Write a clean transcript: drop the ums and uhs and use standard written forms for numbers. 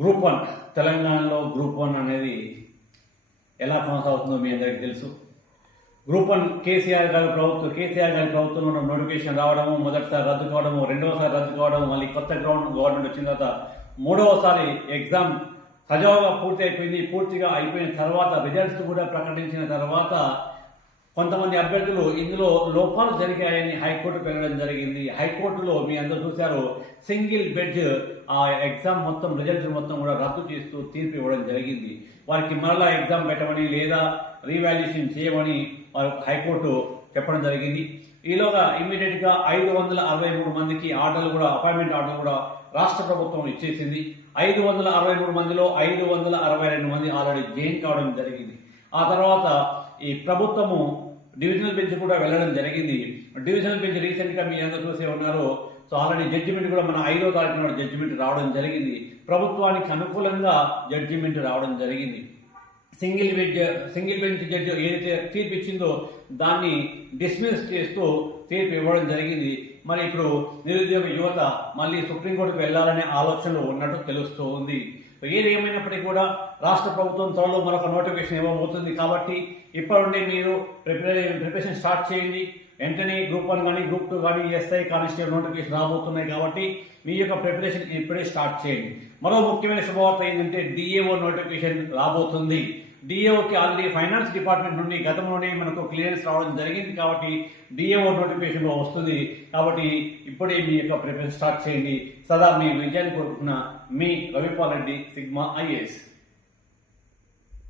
Group 1 తెలంగాణలో group 1 అనేది ఎలా కొనసాగుతుందో మీ అందరికీ తెలుసు. గ్రూప్ 1 కేసీఆర్ గారి ప్రభుత్వంలో నోటిఫికేషన్ రావడము, మొదటిసారి రద్దు కావడము, రెండవసారి రద్దు కావడము, మళ్ళీ కొత్త గవర్నమెంట్ వచ్చిన తర్వాత మూడవసారి ఎగ్జామ్ సజావుగా పూర్తిగా అయిపోయిన తర్వాత రిజల్ట్స్ కూడా ప్రకటించిన తర్వాత కొంతమంది అభ్యర్థులు ఇందులో లోపాలు జరిగాయని హైకోర్టుకు వెళ్ళడం జరిగింది. హైకోర్టులో మీ అందరూ చూశారు, సింగిల్ బెంచ్ ఆ ఎగ్జామ్ మొత్తం రిజల్ట్స్ మొత్తం కూడా రద్దు చేస్తూ తీర్పు ఇవ్వడం జరిగింది. వారికి మరలా ఎగ్జామ్ పెట్టమని లేదా రీవాల్యుయేషన్ చేయమని వారు హైకోర్టు చెప్పడం జరిగింది. ఈలోగా ఇమ్మీడియట్గా 563 మందికి అపాయింట్మెంట్ ఆర్డర్లు కూడా రాష్ట్ర ప్రభుత్వం ఇచ్చేసింది. 563 మందిలో 562 మంది ఆల్రెడీ జైన్ కావడం జరిగింది. ఆ తర్వాత ఈ ప్రభుత్వము డివిజనల్ బెంచ్ కూడా వెళ్ళడం జరిగింది. డివిజనల్ బెంచ్ రీసెంట్గా మీ అందరూ చూసే ఉన్నారు. సో ఆల్రెడీ జడ్జిమెంట్ కూడా మన 5వ తారీఖున జడ్జిమెంట్ రావడం జరిగింది. ప్రభుత్వానికి అనుకూలంగా జడ్జిమెంట్ రావడం జరిగింది. సింగిల్ బెంచ్ జడ్జి ఏదైతే తీర్పు ఇచ్చిందో దాన్ని డిస్మిస్ చేస్తూ తీర్పు ఇవ్వడం జరిగింది. మరి ఇప్పుడు నిరుద్యోగ యువత మళ్ళీ సుప్రీంకోర్టుకు వెళ్లాలనే ఆలోచనలు ఉన్నట్టు తెలుస్తూ ఉంది. ఏది ఏమైనప్పటికీ కూడా రాష్ట్ర ప్రభుత్వం త్వరలో మరొక నోటిఫికేషన్ ఇవ్వబోతుంది. కాబట్టి ఇప్పటి నుండి మీరు ప్రిపరేషన్ స్టార్ట్ చేయండి. వెంటనే గ్రూప్ 1 కానీ గ్రూప్ 2 కానీ ఎస్ఐ కానిస్టేబుల్ నోటిఫికేషన్ రాబోతున్నాయి. కాబట్టి మీ యొక్క ప్రిపరేషన్ ఇప్పుడే స్టార్ట్ చేయండి. మరో ముఖ్యమైన శుభవార్త ఏంటంటే డిఏఓ నోటిఫికేషన్ రాబోతుంది. డిఏఓకి ఆల్రెడీ ఫైనాన్స్ డిపార్ట్మెంట్ నుండి గతంలోనే మనకు క్లియరెన్స్ రావడం జరిగింది. కాబట్టి డిఏఓ నోటిఫికేషన్ వస్తుంది. కాబట్టి ఇప్పుడే మీ యొక్క ప్రిపరేషన్ స్టార్ట్ చేయండి. సదా మీ విజయాన్ని కోరుకున్న మీ రవిపాల్ రెడ్డి, సిగ్మా IAS.